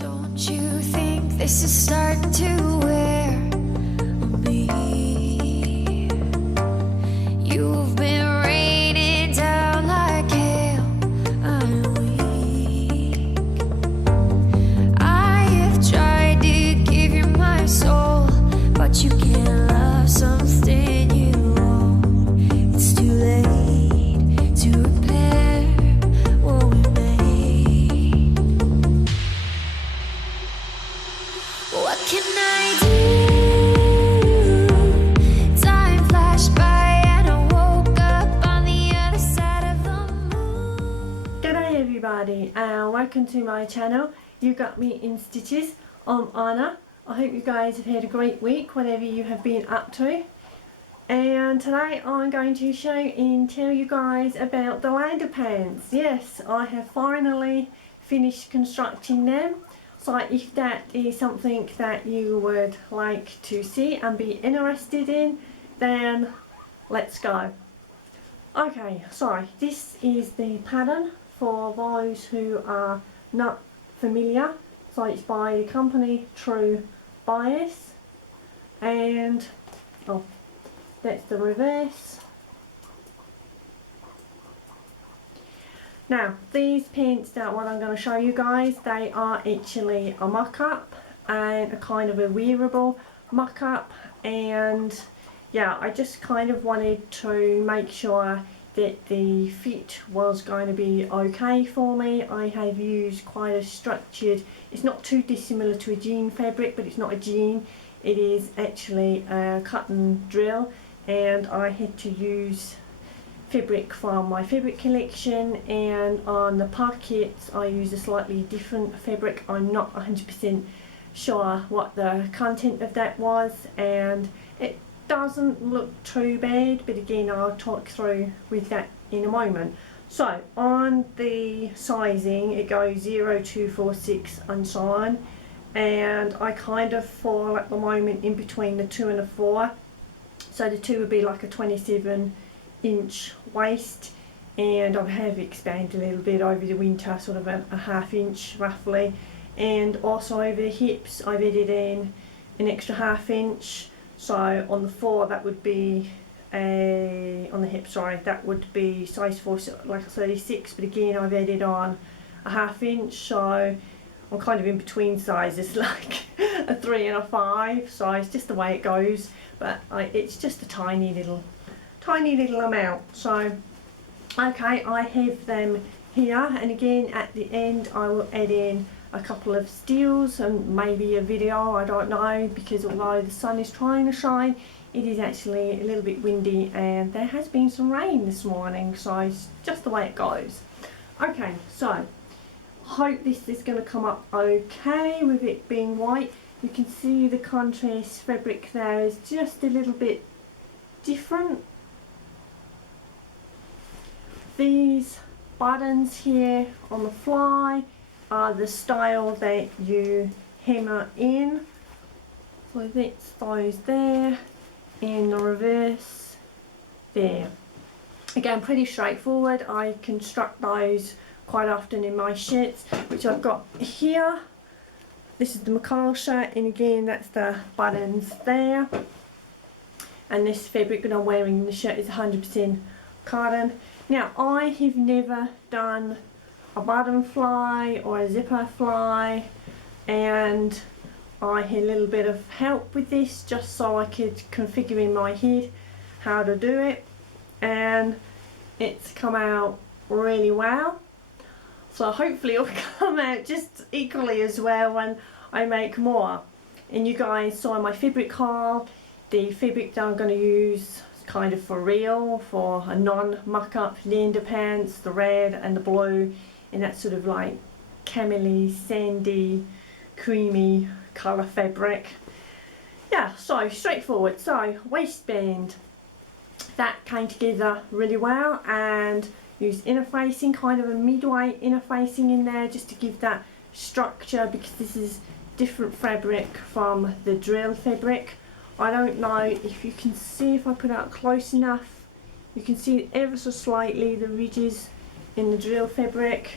Don't you think this is starting to wear on me? You've been raining down like hail. I'm weak. I have tried to give you my soul, but you can't love something you own. It's too late to repair what we made. What can I do? Time flashed by and I woke up on the other side of the moon. G'day everybody and welcome to my channel. You Got Me in Stitches. I'm Anna. I hope you guys have had a great week, whatever you have been up to. And today I'm going to show and tell you guys about the lander pants. Yes, I have finally finished constructing them. So if that is something that you would like to see and be interested in, then let's go. Okay, so this is the pattern for those who are not familiar. So it's by the company True Bias, and oh, that's the reverse. Now these pants that what I'm going to show you guys, they are actually a mock-up and a kind of a wearable mock-up, and yeah, I just kind of wanted to make sure that the fit was going to be okay for me. I have used quite a structured, it's not too dissimilar to a jean fabric, but it's not a jean, it is actually a cotton drill, and I had to use fabric from my fabric collection, and on the pockets I used a slightly different fabric. I'm not 100% sure what the content of that was, and it doesn't look too bad, but again I'll talk through with that in a moment. So on the sizing it goes 0, 2, 4, 6 and so on, and I kind of fall at the moment in between the 2 and the 4. So the 2 would be like a 27-inch waist, and I have expanded a little bit over the winter, sort of a ½ inch roughly, and also over the hips I've added in an extra ½ inch. So on the 4 that would be on the hip, sorry, that would be size 4, like a 36, but again I've added on a ½ inch, so I'm kind of in between sizes, like a 3 and a 5, so it's just the way it goes, but it's just a tiny little amount. So okay, I have them here, and again at the end I will add in a couple of steals and maybe a video, I don't know, because although the sun is trying to shine, it is actually a little bit windy and there has been some rain this morning, so it's just the way it goes. Okay, so hope this is going to come up okay with it being white. You can see the contrast fabric there is just a little bit different. These buttons here on the fly are the style that you hammer in. So that's those there, and the reverse there. Again, pretty straightforward. I construct those quite often in my shirts, which I've got here. This is the Nicole shirt, and again that's the buttons there. And this fabric that I'm wearing in the shirt is 100% cotton. Now I have never done a button fly or a zipper fly, and I had a little bit of help with this just so I could configure in my head how to do it, and it's come out really well. So hopefully it'll come out just equally as well when I make more. And you guys saw my fabric haul. The fabric that I'm going to use kind of for real for a non-mock-up lander pants, the red and the blue, and that sort of like camely, sandy, creamy colour fabric. Yeah, so straightforward. So waistband, that came together really well, and used interfacing, kind of a midway interfacing in there just to give that structure, because this is different fabric from the drill fabric. I don't know if you can see, if I put out close enough, you can see ever so slightly the ridges in the drill fabric.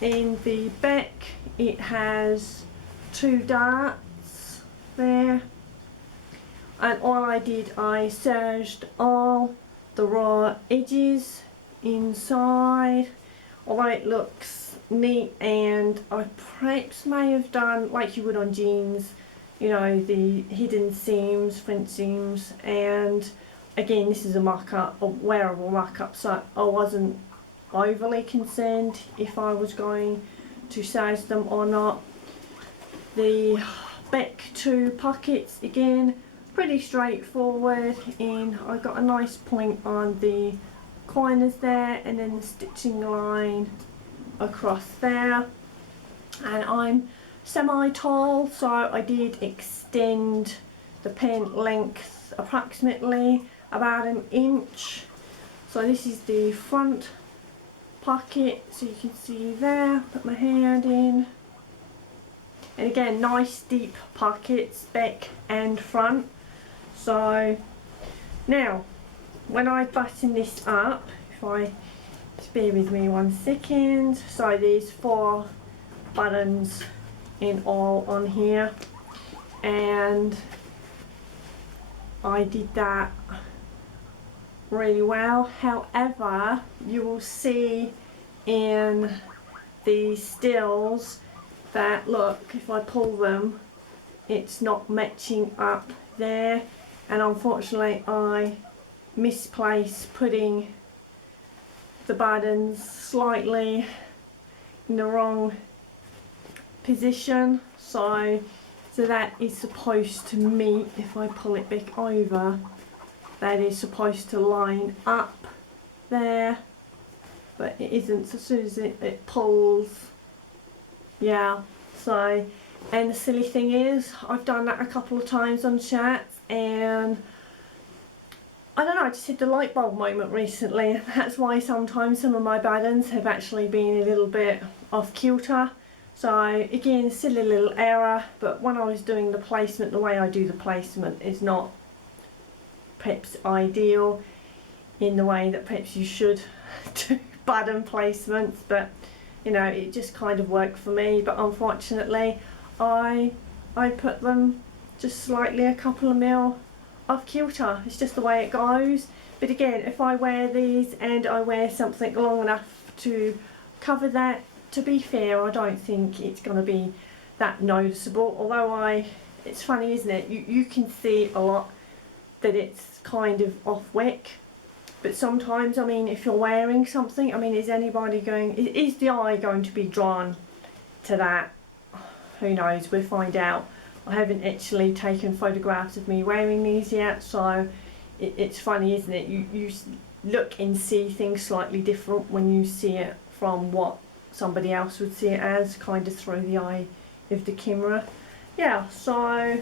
in the back it has 2 darts there, and all I did, I serged all the raw edges inside, although it looks neat, and I perhaps may have done like you would on jeans, you know, the hidden seams, front seams. And again, this is a mock-up, a wearable mock-up, so I wasn't overly concerned if I was going to size them or not. The back 2 pockets, again, pretty straightforward, and I got a nice point on the corners there, and then the stitching line across there. And I'm semi-tall, so I did extend the pant length approximately about 1 inch. So this is the front pocket, so you can see there, put my hand in, and again, nice deep pockets back and front. So now when I button this up, if I just bear with me 1 second, so there's 4 buttons in all on here, and I did that really well. However, you will see in the stills that, look, if I pull them, it's not matching up there, and unfortunately I misplaced putting the buttons slightly in the wrong position, so that is supposed to meet, if I pull it back over, that is supposed to line up there, but it isn't. So as soon as it pulls, yeah. So, and the silly thing is, I've done that a couple of times on shirts, and I don't know, I just had the light bulb moment recently. That's why sometimes some of my buttons have actually been a little bit off kilter. So again, silly little error, but when I was doing the placement, the way I do the placement is not perhaps ideal in the way that perhaps you should do button placements, but you know, it just kind of worked for me. But unfortunately I put them just slightly a couple of mil off kilter. It's just the way it goes. But again, if I wear these and I wear something long enough to cover that, to be fair, I don't think it's going to be that noticeable. Although it's funny, isn't it? You can see a lot that it's kind of off wick, but sometimes, I mean, if you're wearing something, I mean, is the eye going to be drawn to that? Who knows, we'll find out. I haven't actually taken photographs of me wearing these yet, so it's funny, isn't it? You look and see things slightly different when you see it from what somebody else would see it as, kind of through the eye of the camera. Yeah, so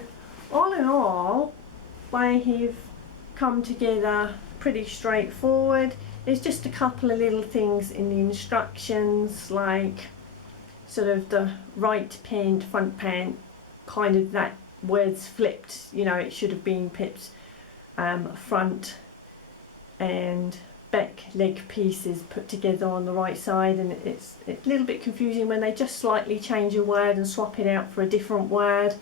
all in all, they have come together pretty straightforward. There's just a couple of little things in the instructions, like sort of the right pant, front pant, kind of that word's flipped, you know, it should have been pips front and back leg pieces put together on the right side, and it's a little bit confusing when they just slightly change a word and swap it out for a different word.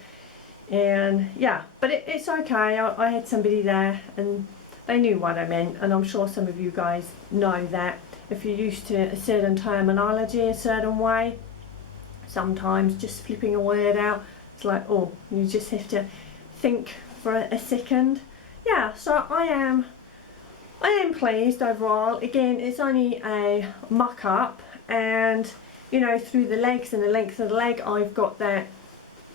And yeah, but it's okay. I had somebody there and they knew what I meant, and I'm sure some of you guys know that if you're used to a certain terminology a certain way, sometimes just flipping a word out, it's like, oh, you just have to think for a second. Yeah, so I am pleased overall. Again, it's only a mock-up, and you know, through the legs and the length of the leg, I've got that,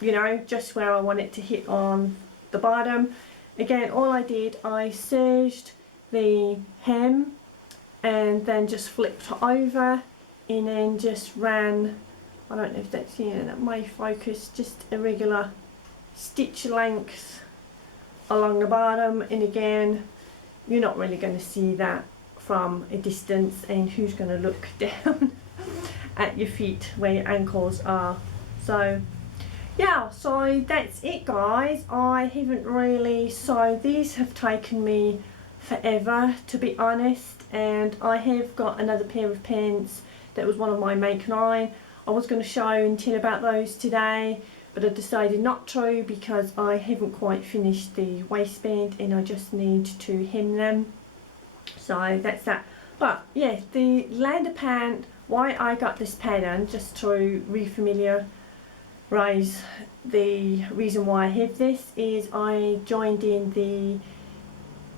you know, just where I want it to hit on the bottom. Again, all I did, I serged the hem and then just flipped over, and then just ran, I don't know if that's, yeah, that may focus, just a regular stitch length along the bottom. And again, you're not really going to see that from a distance, and who's going to look down at your feet where your ankles are. So yeah, so that's it guys. I haven't really, so these have taken me forever, to be honest, and I have got another pair of pants that was one of my make 9. I was going to show and tell about those today, but I decided not to because I haven't quite finished the waistband and I just need to hem them. So that's that. But yeah, the lander pant, why I got this pattern, just to refamiliarise the reason why I have this, is I joined in the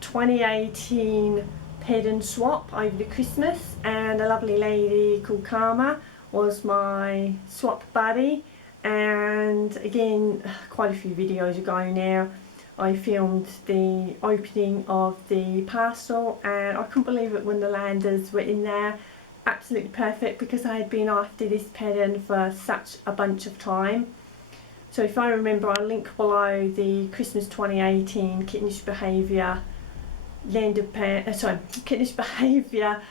2018 pattern swap over the Christmas, and a lovely lady called Karma was my swap buddy. And again, quite a few videos ago now, I filmed the opening of the parcel and I couldn't believe it when the landers were in there. Absolutely perfect, because I had been after this pattern for such a bunch of time. So if I remember, I'll link below the Christmas 2018 Kittenish behaviour Kittenish behaviour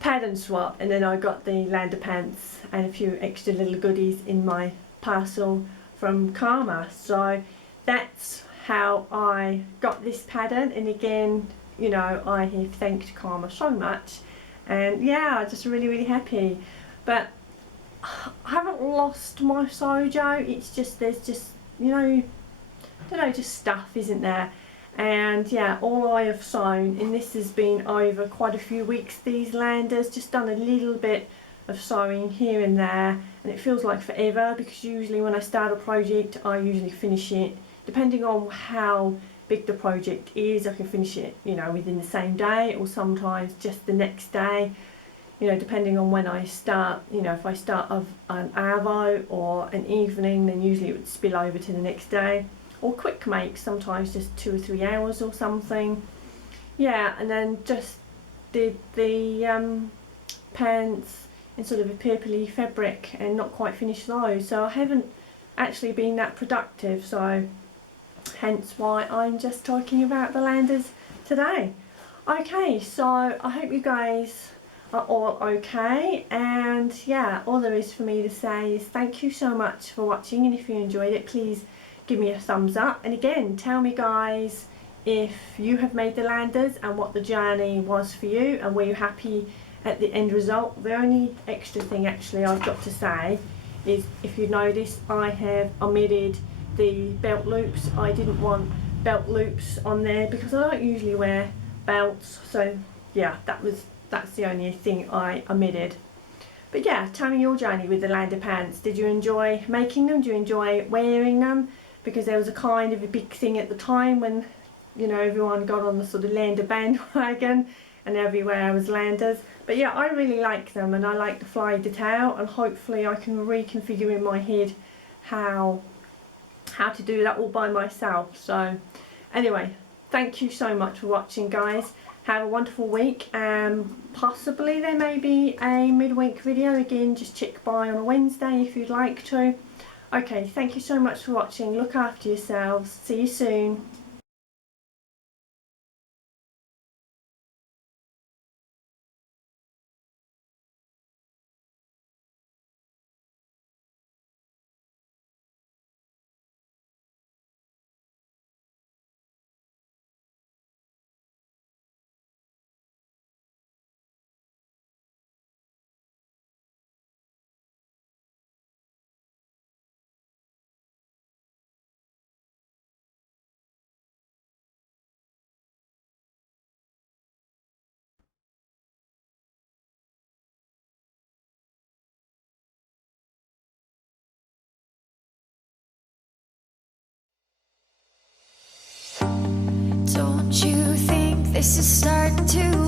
pattern swap, and then I got the lander pants and a few extra little goodies in my parcel from Karma. So that's how I got this pattern, and again, you know, I have thanked Karma so much, and yeah, just really happy. But I haven't lost my sojo, it's just, there's just, you know, I don't know, just stuff, isn't there? And yeah, all I have sewn, and this has been over quite a few weeks, these landers, just done a little bit of sewing here and there, and it feels like forever, because usually when I start a project I usually finish it, depending on how big the project is, I can finish it, you know, within the same day, or sometimes just the next day, you know, depending on when I start. You know, if I start of an arvo or an evening, then usually it would spill over to the next day, or quick make, sometimes just 2 or 3 hours or something. Yeah, and then just did the pants in sort of a purpley fabric and not quite finished those, so I haven't actually been that productive, so hence why I'm just talking about the landers today. Okay, so I hope you guys are all okay, and yeah, all there is for me to say is thank you so much for watching, and if you enjoyed it, please give me a thumbs up, and again, tell me guys if you have made the landers and what the journey was for you, and were you happy at the end result. The only extra thing actually I've got to say is, if you notice, I have omitted the belt loops. I didn't want belt loops on there because I don't usually wear belts, so yeah, that's the only thing I omitted. But yeah, tell me your journey with the lander pants. Did you enjoy making them? Do you enjoy wearing them? Because there was a kind of a big thing at the time when, you know, everyone got on the sort of lander bandwagon and everywhere was landers. But yeah, I really like them, and I like the fly detail, and hopefully I can reconfigure in my head how to do that all by myself. So anyway, thank you so much for watching guys. Have a wonderful week, and possibly there may be a midweek video again. Just check by on a Wednesday if you'd like to. Okay, thank you so much for watching. Look after yourselves. See you soon. Don't you think this is starting to